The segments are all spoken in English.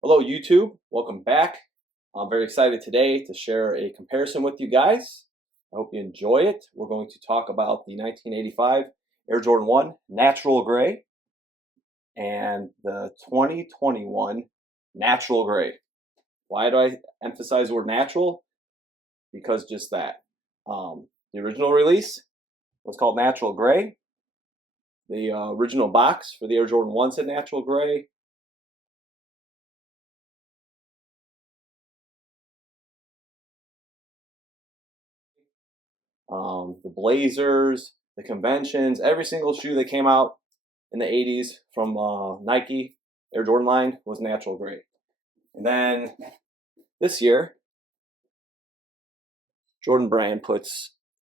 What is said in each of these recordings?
Hello YouTube, welcome back. I'm very excited today to share a comparison with you guys. I hope you enjoy it. We're going to talk about the 1985 Air Jordan 1 Natural Gray and the 2021 Natural Gray. Why do I emphasize the word natural? Because just that. The original release was called Natural Gray. The original box for the Air Jordan 1 said Natural Gray. The Blazers, the conventions, every single shoe that came out in the 80s from Nike, Air Jordan line, was natural gray. And then this year, Jordan Brand puts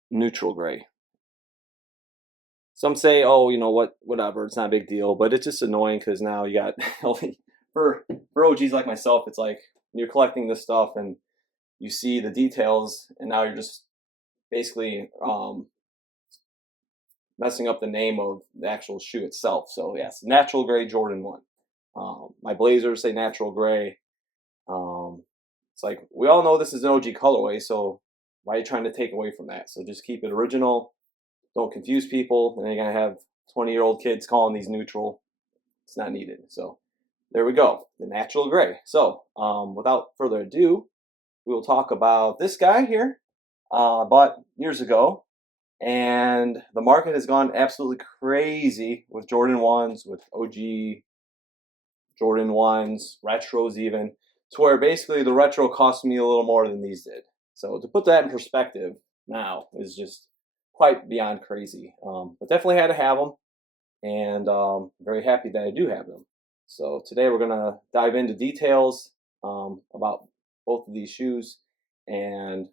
neutral gray. Some say, oh, you know what, whatever, it's not a big deal, but it's just annoying because now you got, for OGs like myself, it's like you're collecting this stuff and you see the details and now you're just basically messing up the name of the actual shoe itself. So yes, natural gray Jordan 1. My Blazers say natural gray. It's like, we all know this is an OG colorway, so why are you trying to take away from that? So just keep it original. Don't confuse people. And you're going to have 20-year-old kids calling these neutral. It's not needed. So there we go, the natural gray. So without further ado, we will talk about this guy here. Bought years ago, and the market has gone absolutely crazy with Jordan 1s, with OG Jordan 1s, retros even, to where basically the retro cost me a little more than these did. So to put that in perspective now is just quite beyond crazy. But definitely had to have them, and very happy that I do have them. So today we're going to dive into details about both of these shoes. And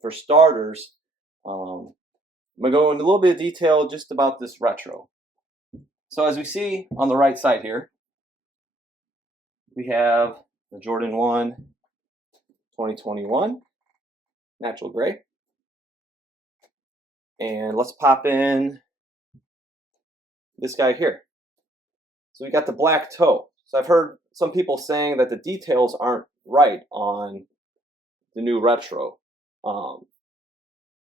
for starters, I'm going to go into a little bit of detail just about this retro. So as we see on the right side here, we have the Jordan 1 2021 natural gray. And let's pop in this guy here. So we got the black toe. So I've heard some people saying that the details aren't right on the new retro.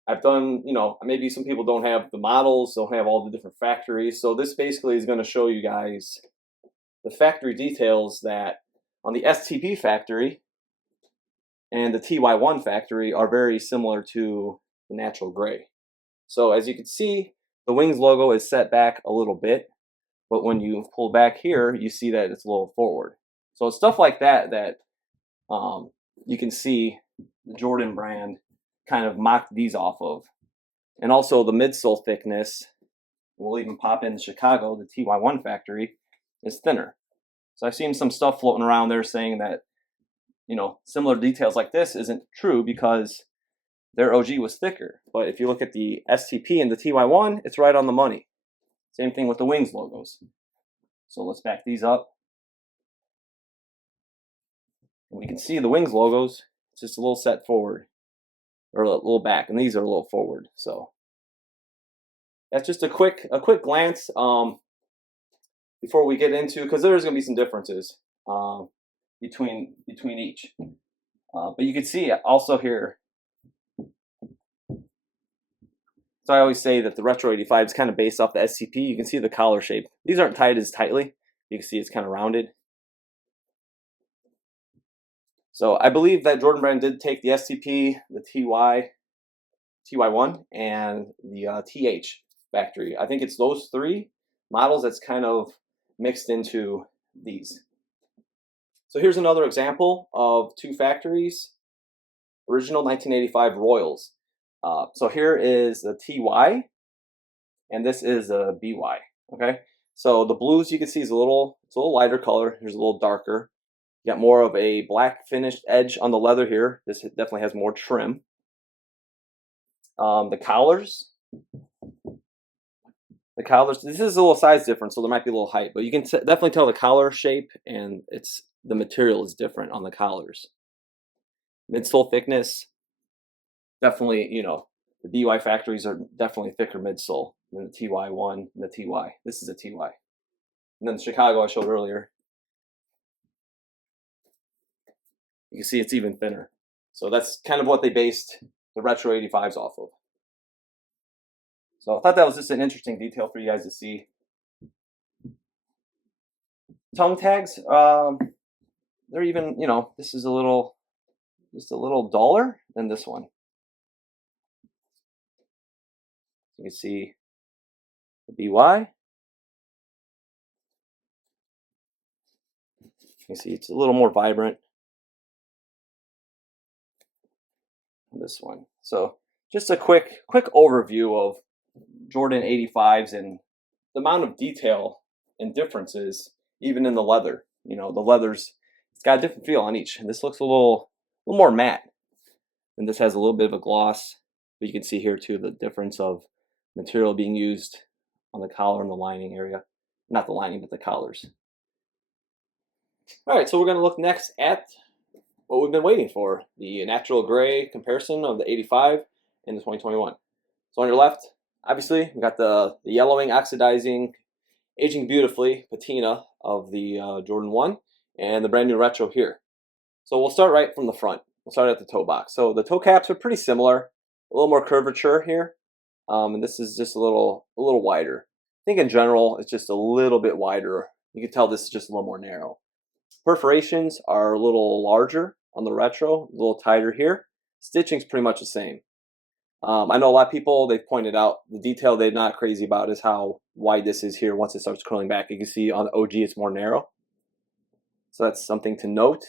I've done, maybe some people don't have the models, don't have all the different factories. So this basically is going to show you guys the factory details that on the STP factory and the TY1 factory are very similar to the natural gray. So as you can see, the Wings logo is set back a little bit, but when you pull back here, you see that it's a little forward. So it's stuff like that that you can see the Jordan brand kind of mocked these off of. And also the midsole thickness, we'll even pop in Chicago, the TY1 factory, is thinner. So I've seen some stuff floating around there saying that, similar details like this isn't true because their OG was thicker. But if you look at the STP and the TY1, it's right on the money. Same thing with the Wings logos. So let's back these up. And we can see the Wings logos, it's just a little set forward, or a little back, and these are a little forward. So that's just a quick glance before we get into, because there's going to be some differences between each. But you can see also here. So I always say that the Retro 85 is kind of based off the SCP. You can see the collar shape. These aren't tied as tightly. You can see it's kind of rounded. So I believe that Jordan Brand did take the SCP, the TY1, and the TH factory. I think it's those three models that's kind of mixed into these. So here's another example of two factories. Original 1985 Royals. So here is the TY, and this is a BY. Okay, so the blues you can see is it's a little lighter color. Here's a little darker. You got more of a black finished edge on the leather here. This definitely has more trim. The collars. This is a little size difference, so there might be a little height, but you can definitely tell the collar shape, and the material is different on the collars. Midsole thickness. Definitely, the BY factories are definitely thicker midsole than the TY1 and the TY. This is a TY. And then the Chicago I showed earlier. You can see it's even thinner. So that's kind of what they based the Retro 85s off of. So I thought that was just an interesting detail for you guys to see. Tongue tags, they're even, this is just a little duller than this one. You can see the BY. You can see it's a little more vibrant on this one. So just a quick overview of Jordan 85s and the amount of detail and differences even in the leather. The leather's, it's got a different feel on each. And this looks a little more matte. And this has a little bit of a gloss. But you can see here too the difference of material being used on the collar and the lining area. Not the lining, but the collars. All right, so we're going to look next at what we've been waiting for, the natural gray comparison of the 85 and the 2021. So on your left, obviously, we got the yellowing, oxidizing, aging beautifully patina of the Jordan 1 and the brand new retro here. So we'll start right from the front. We'll start at the toe box. So the toe caps are pretty similar, a little more curvature here, and this is just a little wider. I think in general, it's just a little bit wider. You can tell this is just a little more narrow. Perforations are a little larger on the retro, a little tighter here. Stitching's pretty much the same. I know a lot of people, they've pointed out the detail they're not crazy about is how wide this is here once it starts curling back. You can see on the OG it's more narrow. So that's something to note.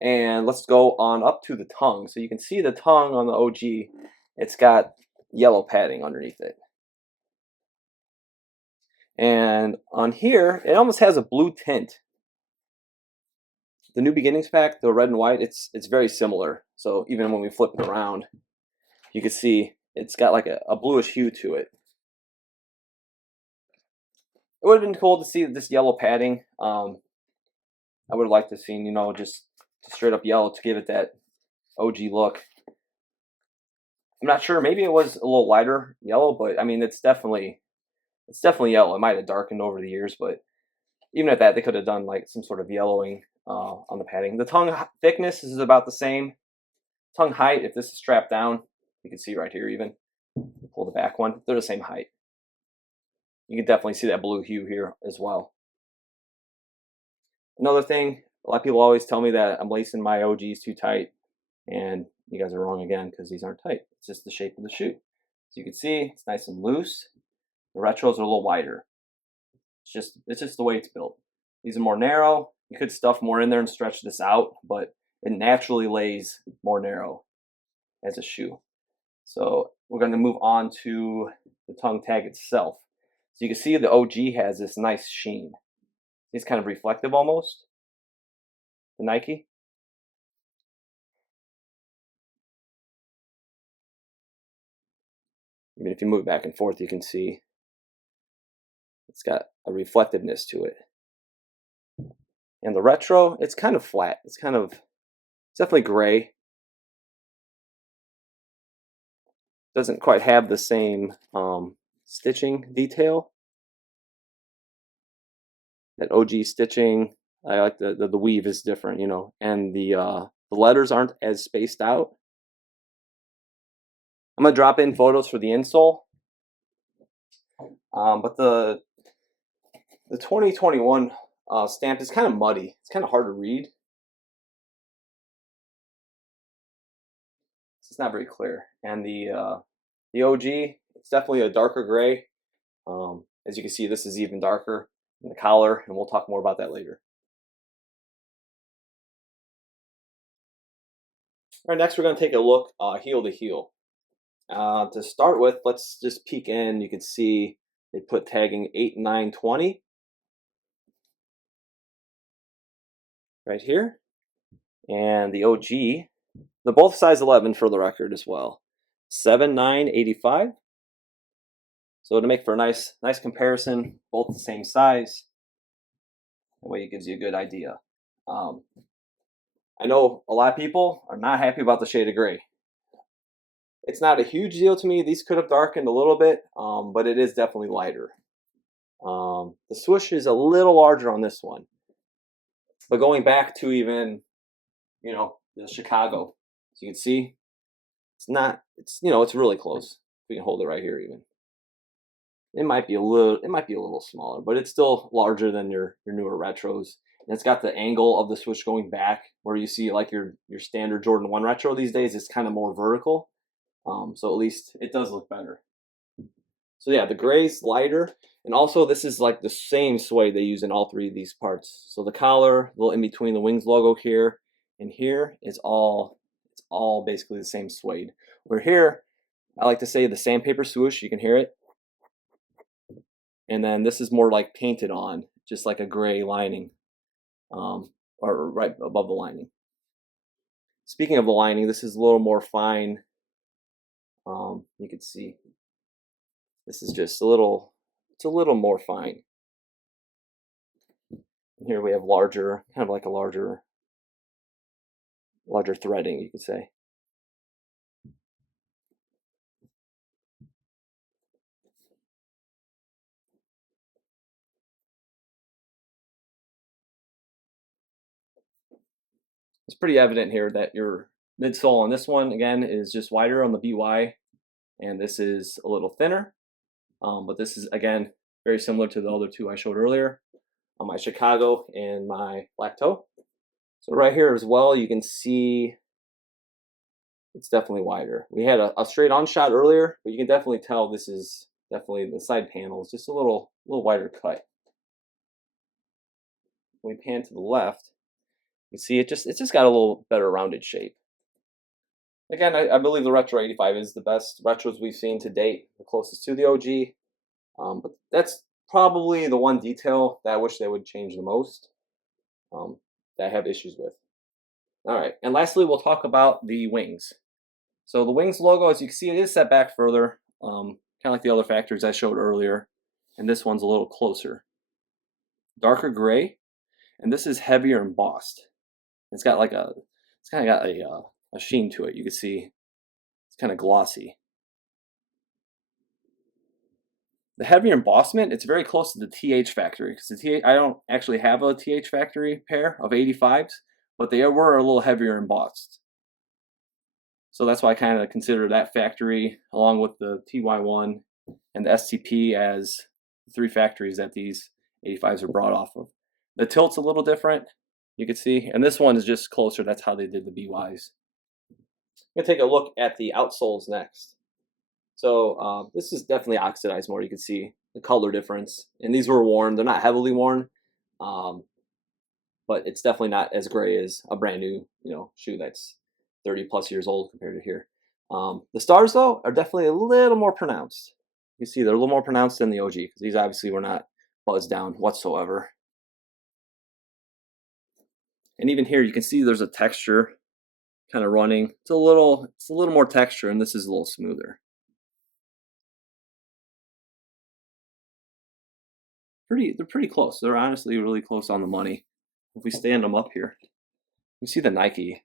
And let's go on up to the tongue. So you can see the tongue on the OG, it's got yellow padding underneath it. And on here, it almost has a blue tint. The New Beginnings pack, the red and white, it's very similar. So even when we flip it around, you can see it's got like a bluish hue to it. It would have been cool to see this yellow padding. I would have liked to have seen, just straight up yellow to give it that OG look. I'm not sure. Maybe it was a little lighter yellow, but I mean, it's definitely yellow. It might have darkened over the years, but even at that, they could have done like some sort of yellowing on the padding. The tongue thickness is about the same. Tongue height, if this is strapped down, you can see right here even. Pull the back one, they're the same height. You can definitely see that blue hue here as well. Another thing, a lot of people always tell me that I'm lacing my OGs too tight, and you guys are wrong again because these aren't tight. It's just the shape of the shoe. So you can see it's nice and loose. The retros are a little wider. It's just the way it's built. These are more narrow. You could stuff more in there and stretch this out, but it naturally lays more narrow as a shoe. So we're going to move on to the tongue tag itself. So you can see the OG has this nice sheen. It's kind of reflective almost. The Nike. Even if you move back and forth, you can see it's got a reflectiveness to it. And the retro, it's kind of flat. It's definitely gray. Doesn't quite have the same stitching detail. That OG stitching, I like the weave is different, and the letters aren't as spaced out. I'm gonna drop in photos for the insole, but the 2021 stamp is kind of muddy. It's kind of hard to read. It's not very clear. And the OG, it's definitely a darker gray. As you can see, this is even darker in the collar, and we'll talk more about that later. All right, next we're going to take a look heel to heel. To start with, let's just peek in. You can see they put tagging 8, 9, 20 right here, and the OG, they're both size 11 for the record as well. 7, 9, 85. So to make for a nice comparison, both the same size. That way it gives you a good idea. I know a lot of people are not happy about the shade of gray. It's not a huge deal to me. These could have darkened a little bit, but it is definitely lighter. The swoosh is a little larger on this one. But going back to even, the Chicago. So you can see it's not, it's really close. We can hold it right here even. It might be a little smaller, but it's still larger than your newer retros. And it's got the angle of the swoosh going back, where you see like your standard Jordan 1 retro these days, it's kind of more vertical. So at least it does look better. So yeah, the gray's lighter, and also this is like the same suede they use in all three of these parts. So the collar, a little in between the wings logo here and here is all basically the same suede. Where here, I like to say the sandpaper swoosh, you can hear it. And then this is more like painted on, just like a gray lining, or right above the lining. Speaking of the lining, this is a little more fine. You can see this is just it's a little more fine. And here we have larger, kind of like a larger threading, you could say. It's pretty evident here that your midsole on this one, again, is just wider on the BY, and this is a little thinner. But this is, again, very similar to the other two I showed earlier on my Chicago and my black toe. So right here as well, you can see it's definitely wider. We had a straight on shot earlier, but you can definitely tell this is definitely the side panel is just a little wider cut. When we pan to the left, you can see it's just got a little better rounded shape. Again, I believe the Retro 85 is the best retros we've seen to date, the closest to the OG. But that's probably the one detail that I wish they would change the most, that I have issues with. All right, and lastly, we'll talk about the wings. So the wings logo, as you can see, it is set back further, kind of like the other factories I showed earlier, and this one's a little closer. Darker gray, and this is heavier embossed. It's kind of got a sheen to it. You can see it's kind of glossy. The heavier embossment, it's very close to the TH factory, because I don't actually have a TH factory pair of 85s, but they were a little heavier embossed. So that's why I kind of consider that factory, along with the TY1 and the STP, as the three factories that these 85s are brought off of. The tilt's a little different, you can see, and this one is just closer. That's how they did the BYs. I'm going to take a look at the outsoles next. So this is definitely oxidized more. You can see the color difference. And these were worn. They're not heavily worn, but it's definitely not as gray as a brand new shoe that's 30 plus years old compared to here. The stars, though, are definitely a little more pronounced. You see they're a little more pronounced than the OG, because these obviously were not buzzed down whatsoever. And even here, you can see there's a texture kind of running. It's a little more texture, and this is a little smoother. They're pretty close. They're honestly really close on the money. If we stand them up here, you see the Nike.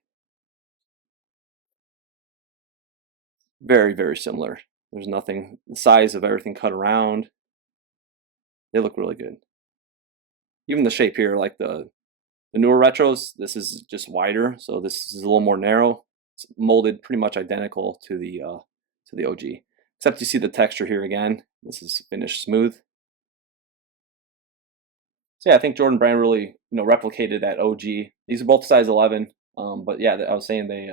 Very, very similar. There's nothing, the size of everything cut around. They look really good. Even the shape here, like the newer retros, this is just wider, so this is a little more narrow. It's molded pretty much identical to the OG, except you see the texture here again. This is finished smooth. So yeah, I think Jordan Brand really replicated that OG. These are both size 11, but yeah, I was saying they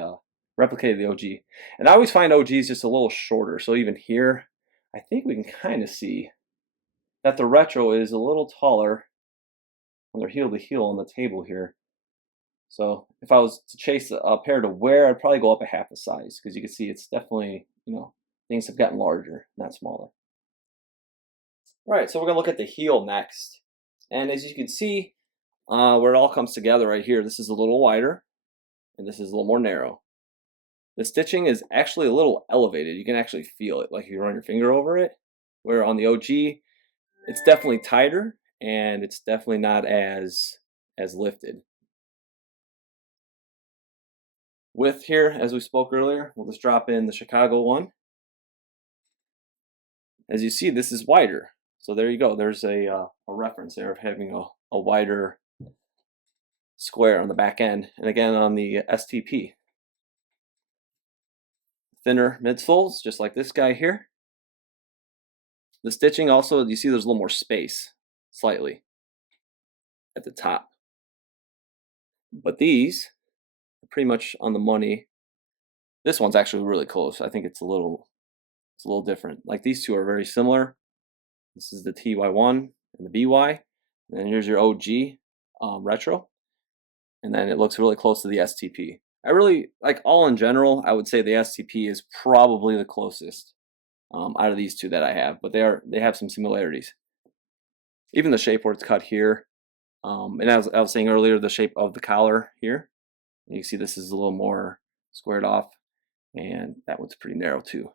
replicated the OG. And I always find OGs just a little shorter. So even here, I think we can kind of see that the retro is a little taller when they're heel to heel on the table here. So if I was to chase a pair to wear, I'd probably go up a half a size, because you can see it's definitely, things have gotten larger, not smaller. All right, so we're gonna look at the heel next. And as you can see, where it all comes together right here, this is a little wider, and this is a little more narrow. The stitching is actually a little elevated. You can actually feel it, like you run your finger over it. Where on the OG, it's definitely tighter, and it's definitely not as lifted. Width here, as we spoke earlier, we'll just drop in the Chicago one. As you see, this is wider. So there you go. There's a reference there of having a wider square on the back end, and again on the STP. Thinner midsoles, just like this guy here. The stitching also, you see there's a little more space, slightly, at the top. But these are pretty much on the money. This one's actually really close. I think it's a little different. Like these two are very similar. This is the TY1 and the BY. And then here's your OG retro. And then it looks really close to the STP. I really, like all in general, I would say the STP is probably the closest out of these two that I have. But they have some similarities. Even the shape where it's cut here. And as I was saying earlier, the shape of the collar here. You can see this is a little more squared off. And that one's pretty narrow too.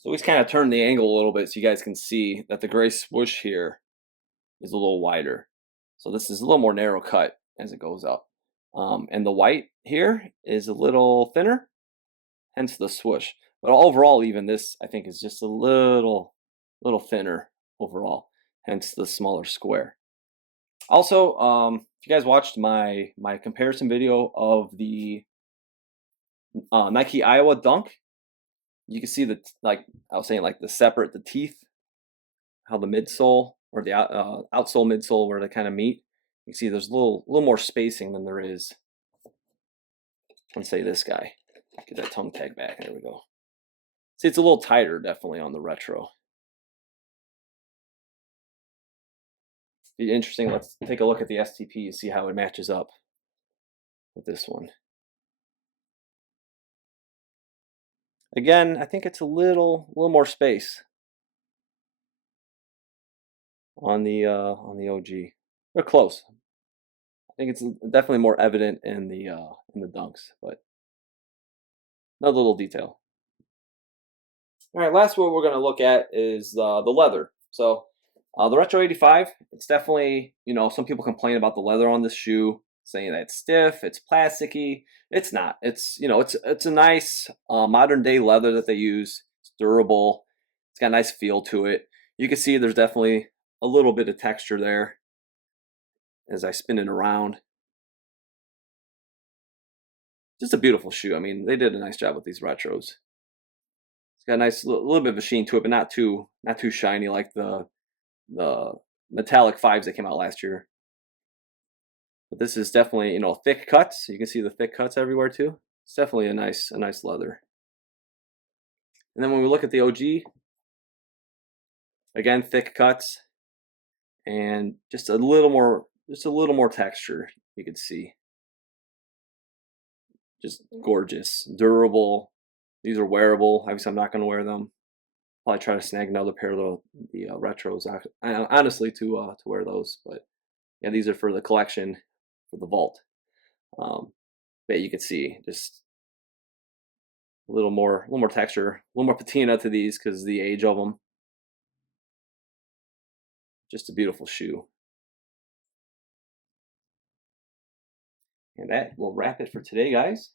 So we kind of turned the angle a little bit so you guys can see that the gray swoosh here is a little wider. So this is a little more narrow cut as it goes up. And the white here is a little thinner, hence the swoosh. But overall, even this, I think, is just a little thinner overall, hence the smaller square. Also, if you guys watched my comparison video of the Nike Iowa Dunk, you can see the, like I was saying, like the teeth, how the midsole or the outsole midsole where they kind of meet. You can see there's a little more spacing than there is on, say, this guy. Get that tongue tag back. There we go. See, it's a little tighter definitely on the retro. Be interesting. Let's take a look at the STP and see how it matches up with this one. Again, I think it's a little more space on the OG. They're close. I think it's definitely more evident in the dunks, but another little detail. All right, last one we're going to look at is the leather. So the Retro 85, it's definitely, some people complain about the leather on this shoe, saying that it's stiff, it's plasticky. It's not. It's it's a nice modern day leather that they use. It's durable. It's got a nice feel to it. You can see there's definitely a little bit of texture there as I spin it around. Just a beautiful shoe. I mean, they did a nice job with these retros. It's got a nice little bit of a sheen to it, but not too shiny like the metallic 5s that came out last year. But this is definitely, thick cuts. You can see the thick cuts everywhere too. It's definitely a nice leather. And then when we look at the OG, again, thick cuts and just a little more texture you could see. Just gorgeous, durable. These are wearable. Obviously, I'm not going to wear them. Probably try to snag another pair of the retros, honestly, to wear those. But yeah, these are for the collection, for the vault. But you can see just a little more texture, a little more patina to these because of the age of them. Just a beautiful shoe. And that will wrap it for today, guys.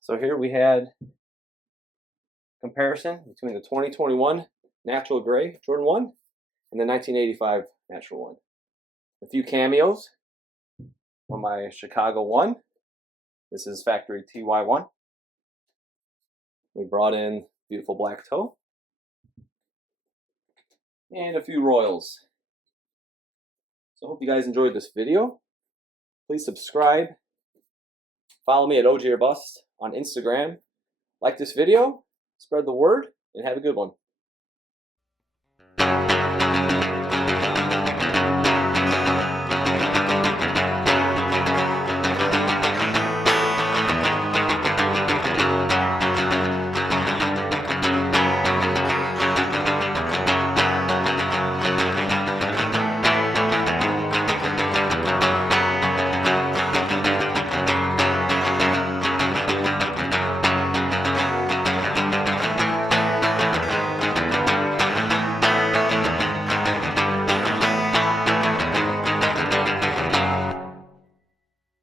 So here we had comparison between the 2021 Natural Gray Jordan 1 and the 1985 Natural 1. A few cameos on my Chicago 1. This is factory TY1. We brought in beautiful black toe. And a few Royals. So I hope you guys enjoyed this video. Please subscribe. Follow me at OG or Bust on Instagram. Like this video, spread the word, and have a good one.